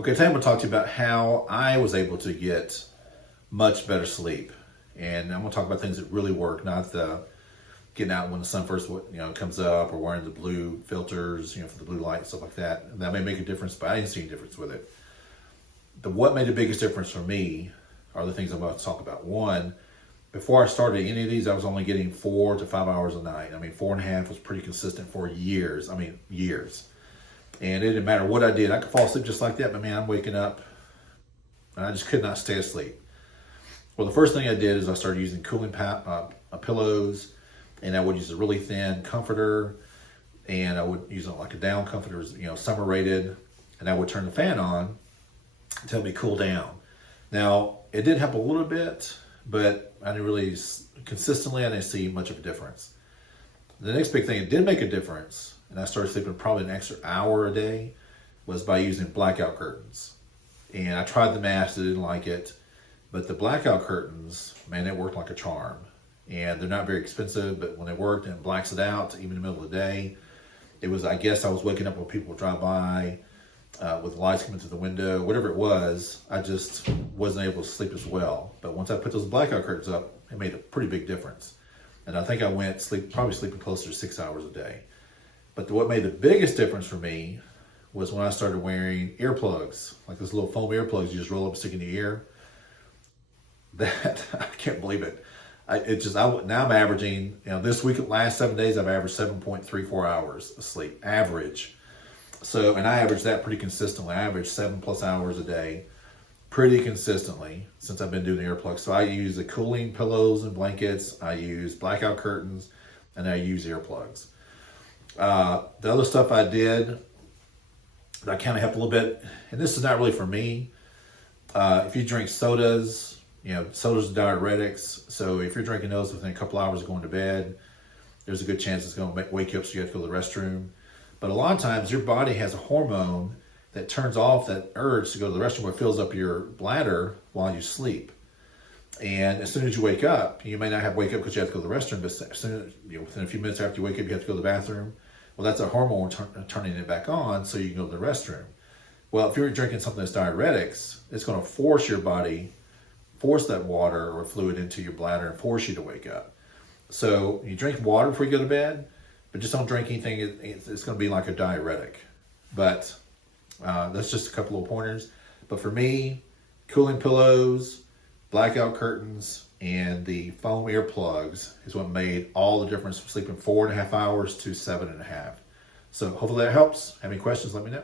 Okay, today I'm going to talk to you about how I was able to get much better sleep. And I'm going to talk about things that really work, not the getting out when the sun first comes up or wearing the blue filters, for the blue light and stuff like that. That may make a difference, but I didn't see any difference with it. What made the biggest difference for me are the things I'm about to talk about. One, before I started any of these, I was only getting 4 to 5 hours a night. 4.5 was pretty consistent for years. Years. And it didn't matter what I did. I could fall asleep just like that, but man, I'm waking up and I just could not stay asleep. Well, the first thing I did is I started using cooling pillows, and I would use a really thin comforter, and I would use it like a down comforter, summer rated, and I would turn the fan on to help me cool down. Now, it did help a little bit, but I didn't see much of a difference. The next big thing that did make a difference, and I started sleeping probably an extra hour a day, was by using blackout curtains. And I tried the mask, I didn't like it, but the blackout curtains, man, it worked like a charm. And they're not very expensive, but when they worked and it blacks it out, even in the middle of the day, I guess I was waking up when people would drive by with lights coming through the window, whatever it was, I just wasn't able to sleep as well. But once I put those blackout curtains up, it made a pretty big difference. And I think I went probably sleeping closer to 6 hours a day. But what made the biggest difference for me was when I started wearing earplugs, like those little foam earplugs you just roll up and stick in the ear. That, I can't believe it. Now I'm averaging, this week, last 7 days, I've averaged 7.34 hours of sleep, average. So, and I average that pretty consistently. I average 7+ hours a day pretty consistently since I've been doing the earplugs. So I use the cooling pillows and blankets, I use blackout curtains, and I use earplugs. The other stuff I did that kind of helped a little bit, and this is not really for me. If you drink sodas, sodas are diuretics. So if you're drinking those within a couple hours of going to bed, there's a good chance it's going to wake you up so you have to go to the restroom. But a lot of times your body has a hormone that turns off that urge to go to the restroom, where it fills up your bladder while you sleep. And as soon as you wake up, you may not wake up because you have to go to the restroom, but within a few minutes after you wake up, you have to go to the bathroom. Well, that's a hormone turning it back on so you can go to the restroom. Well, if you're drinking something that's diuretics, it's going to force your body, force that water or fluid into your bladder and force you to wake up. So you drink water before you go to bed, but just don't drink anything. It's going to be like a diuretic. But that's just a couple of pointers. But for me, cooling pillows, blackout curtains, and the foam earplugs is what made all the difference from sleeping 4.5 hours to 7.5. So hopefully that helps. Have any questions, let me know.